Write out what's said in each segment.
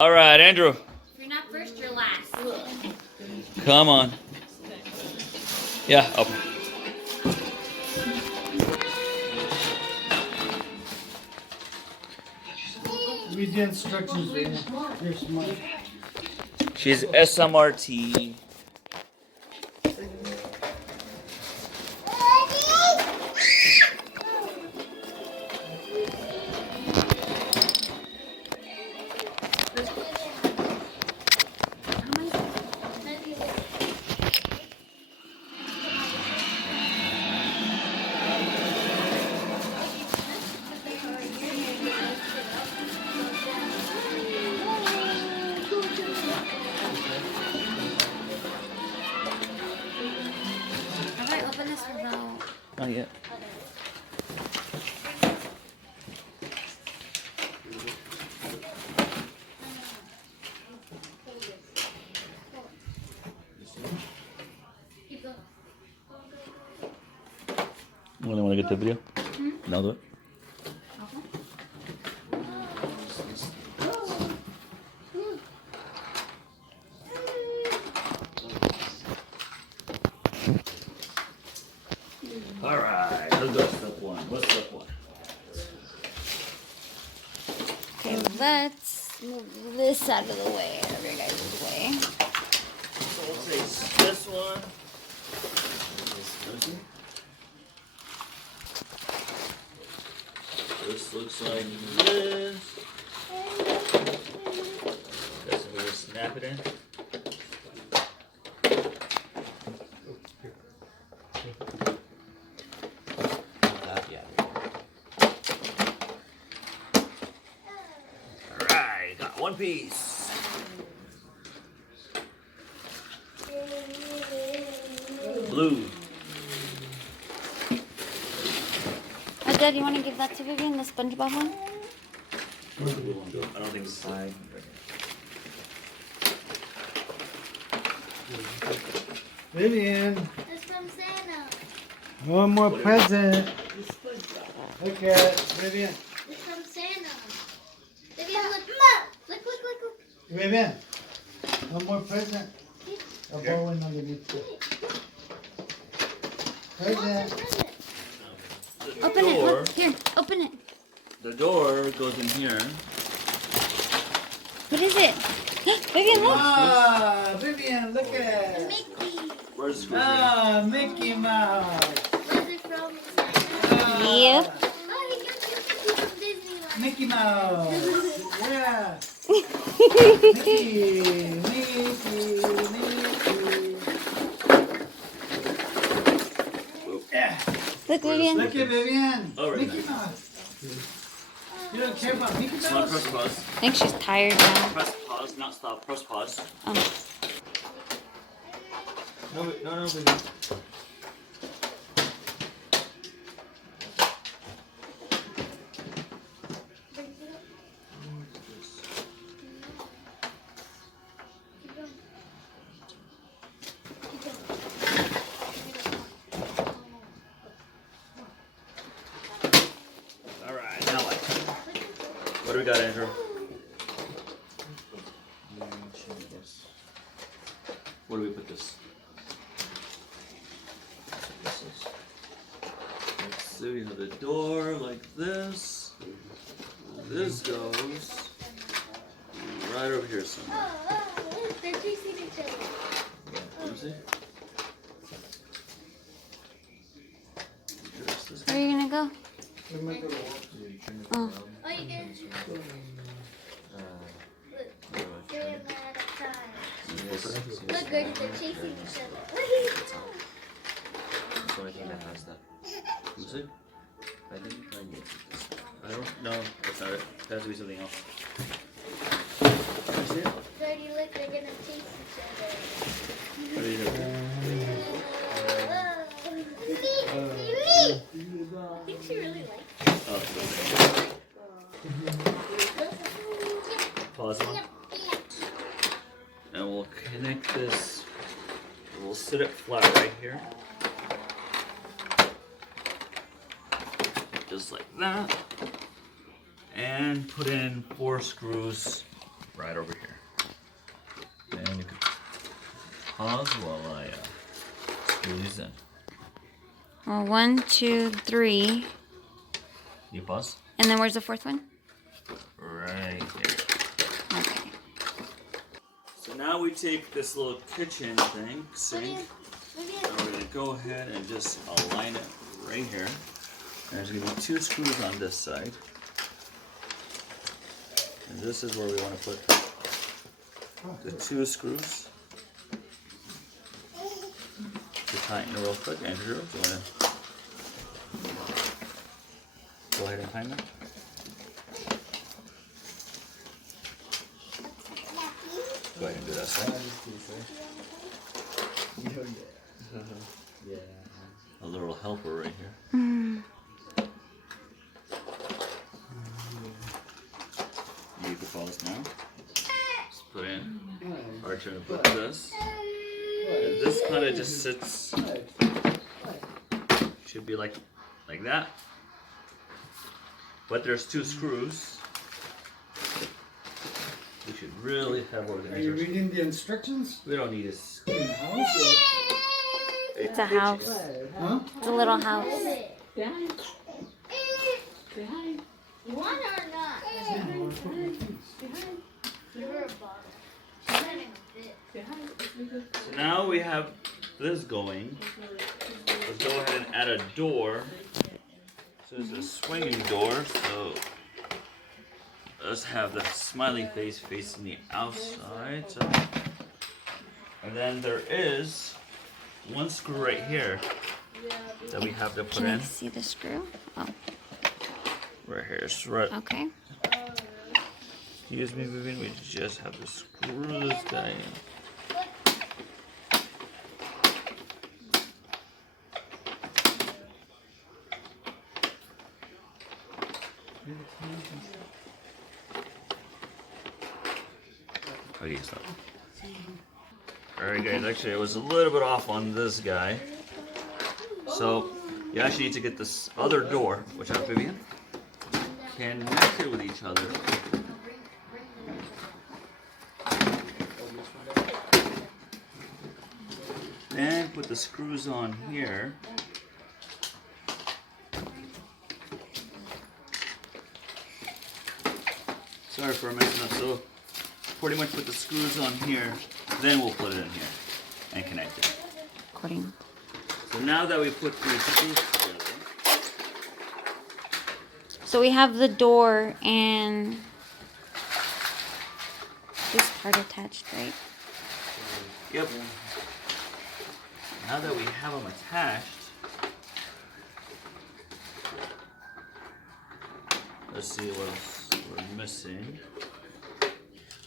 All right, Andrew. If you're not first, you're last. Come on. Yeah, open. Read the instructions, Rena. You're smart. She's SMRT. Have I opened this without? Not yet. Keep going. Want to get the video? No, do it. All right, let's go step one. What's step one? Okay, let's move this out of the way, out of your guys' way. So we'll say this one. This looks like this. Guess we'll snap it in. Alright, got one piece. Blue. Dad, you want to give that to Vivian, the SpongeBob one? I don't think it's fine. Vivian, It's from Santa. one more present. Look at it, Vivian. It's from Santa. Vivian, look. Look. Vivian, one more present. A bowl in underneath it. Present. Open it. Look. Here, open it. The door goes in here. What is it? Vivian, look. Ah, Vivian, look at it. Mickey. Where's the Ah, Mickey Mouse. Where's it from Santa? Yep. Oh, he got you from Disneyland. Mickey Mouse. Yeah. Mickey. Yeah. Look, Vivian. Look at Vivian. Oh, right Mickey Mouse. You don't care about Mickey Come on, Mouse? press pause. I think she's tired now. Press pause, not stop. Press pause. Oh. No, Vivian. Alright, now what? What do we got, Andrew? Where do we put this? Let's see, we have the door like this. This goes right over here somewhere. Look, they're chasing each other. Let me see. Where are you gonna go? Oh. Oh, you did? Look, 3 of them at a time. Look, they're chasing each other. That's the only thing that has that. Let me see. I think I can get this. I don't know. That's not it. It has to be something else. Let me see it. Daddy, look, they're gonna chase each other. What are you doing? I think she really likes Oh, it's okay. Pause it. And we'll connect this. We'll sit it flat right here. Just like that. And put in 4 screws right over here. And you can pause while I screw these in. Well, 1, 2, 3. You pause? And then where's the fourth one? Right here. Okay. So now we take this little kitchen thing, sink, and we're going to go ahead and just align it right here. And there's going to be 2 screws on this side. And this is where we want to put the 2 screws. To tighten real quick. Andrew, do you want to go ahead and tighten it? Go ahead and do that side. A little helper right here. You can pause now. Just put in. Our turn to put this. And this kind of just sits. Should be like that. But there's 2 screws. We should really have organizers. Are you reading the instructions? We don't need this. In the house? It's a house. Huh? It's a little house. You want it or not? Give her a bottle. She's having a fit. So now we have this going. Let's go ahead and add a door. So this is a swinging door. So let's have the smiley face facing the outside. So, and then there is 1 screw right here that we have to put Can I in. see the screw? Oh, Right here. It's right. okay. Excuse me, Vivian. We just have to screw this guy in. Okay, stop. Alright guys, actually I was a little bit off on this guy. So, you actually need to get this other door, which are Vivian, connected with each other. Then put the screws on here. Sorry for messing up. So, pretty much put the screws on here, then we'll put it in here and connect it. According. So now that we put these screws together, So we have the door and this part attached, right? yep. Now that we have them attached, let's see what else we're missing.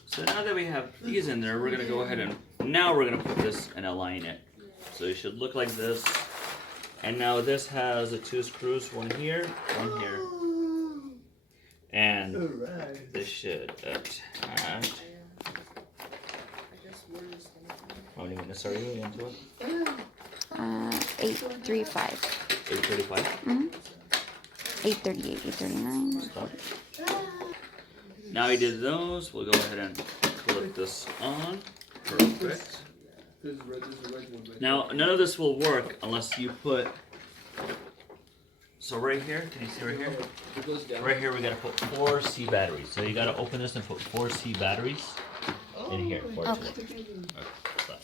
So now that we have these in there, we're gonna go ahead and now we're gonna put this and align it. So it should look like this. And now this has the 2 screws, one here, one here. And this should attach. How many minutes are you into it? 8:35. 8:35. 8:38, 8:39. Stop. Now we did those, we'll go ahead and clip this on. Perfect. Now, none of this will work unless you put. So right here, can you see right here? Right here, we gotta put 4 C batteries. So you gotta open this and put 4 C batteries in here. For it to work. Okay, stop.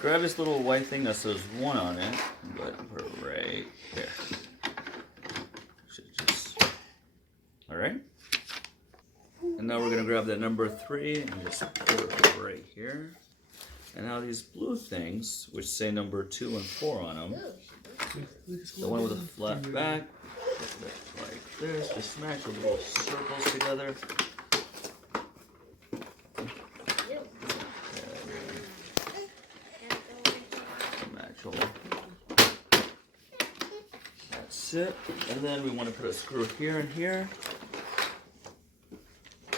Grab this little white thing that says 1 on it. And go ahead and put it right there. Should just. All right. And now we're gonna grab that number 3 and just put it right here. And now these blue things, which say number 2 and 4 on them, the one with a flat back, like this, just smash the little circles together. That's it. And then we want to put a screw here and here.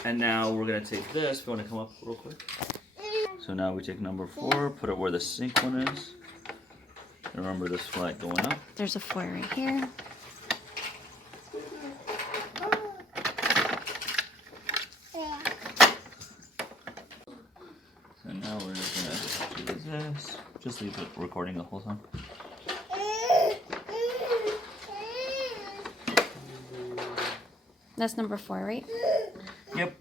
And now we're going to take this. If you want to come up real quick. So now we take number 4, put it where the sink one is. Remember this flag going up. There's a 4 right here. And now we're just gonna do this. Just leave it recording the whole time. That's number 4, right? Yep.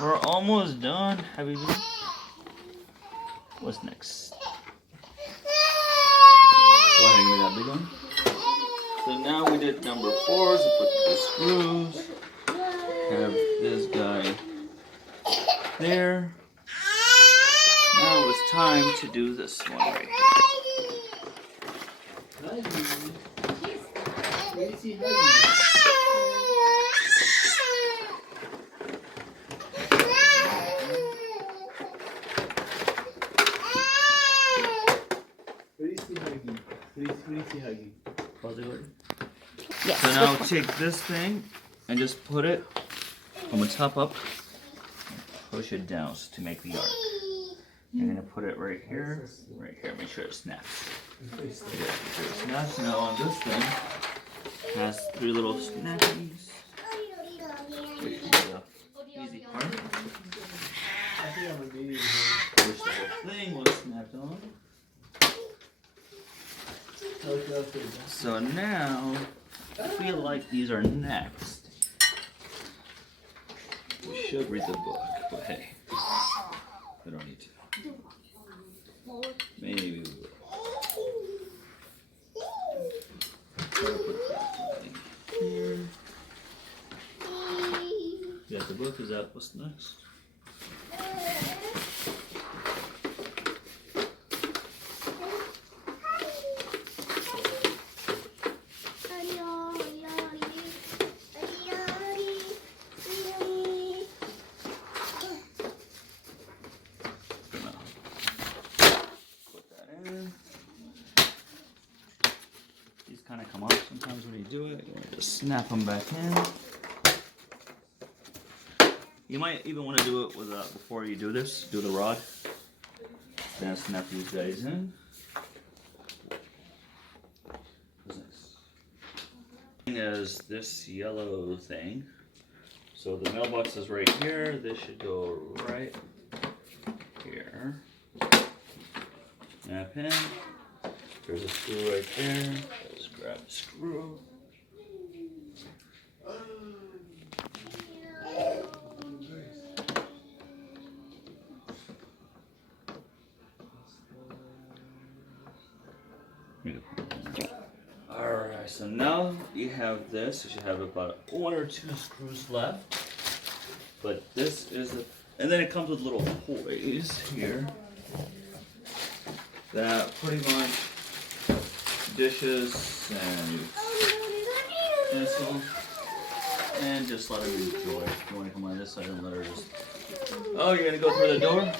We're almost done, Habibi. What's next? Go ahead and give me that big one. So now we did number 4, so put the screws. Have this guy there. Now it's time to do this one right here. Yes. So now take this thing and just put it from the top up, push it down to make the arc. You're gonna put it right here, make sure it snaps. Make sure it snaps. Now on this thing, has 3 little snappies. Which is the easy part. Push the whole thing was snapped on. So now, I feel like these are next. We should read the book, but hey, we don't need to. Maybe we will. Here. You got the book, is that what's next? Kind of come up sometimes when you do it. You want to just snap them back in. You might even want to do it with before you do this. Do the rod. Then snap these guys in. What's next? Is this yellow thing. So the mailbox is right here. This should go right here. Snap in. There's a screw right there. Let's grab the screw. Alright, so now you have this. You should have about 1 or 2 screws left. But this is and then it comes with little toys here that pretty much dishes and pencil and just let her enjoy. You want to come on this side and let her just. Oh, you're gonna go through the door?